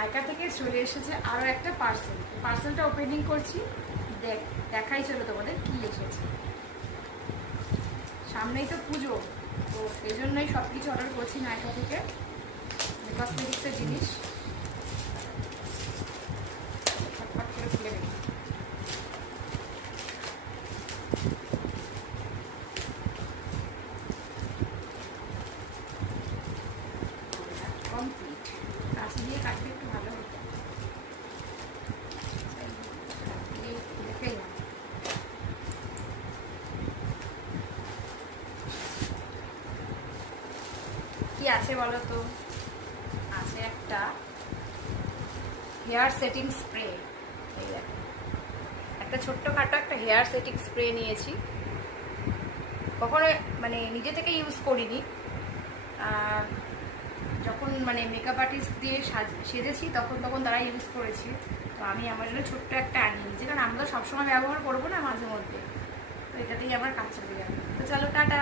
Nayka থেকে চলে এসেছে আরও একটা পার্সেল। পার্সেলটা ওপেনিং করছি, দেখাই চলো তোমাদের কি এসেছে। সামনেই তো পুজো, তো সেই জন্যই সব কিছু অর্ডার করছি নায়কা থেকে, কসমেটিক্সের জিনিস। ফটফট করে খুলে দেখি। কমপ্লিট। কাছে দিয়ে কাটলে একটু ভালো হতো। দেখেই না কি আছে বলো তো। আছে একটা হেয়ার সেটিং স্প্রে। এই দেখো, একটা ছোট্টখাটো একটা হেয়ার সেটিং স্প্রে নিয়েছি। কখনো মানে নিজে থেকে ইউজ করিনি, যখন মানে মেকআপ আর্টিস্ট দিয়ে সেজেছি তখন তারা ইউজ করেছি। তো আমি আমার জন্য ছোট্ট একটা আনিয়ে নিয়েছি, কারণ আমরা তো সবসময় ব্যবহার করবো না, মাঝে মধ্যে, তো এটাতেই আমার কাজ চলে যাবে। তো চলো টাটা।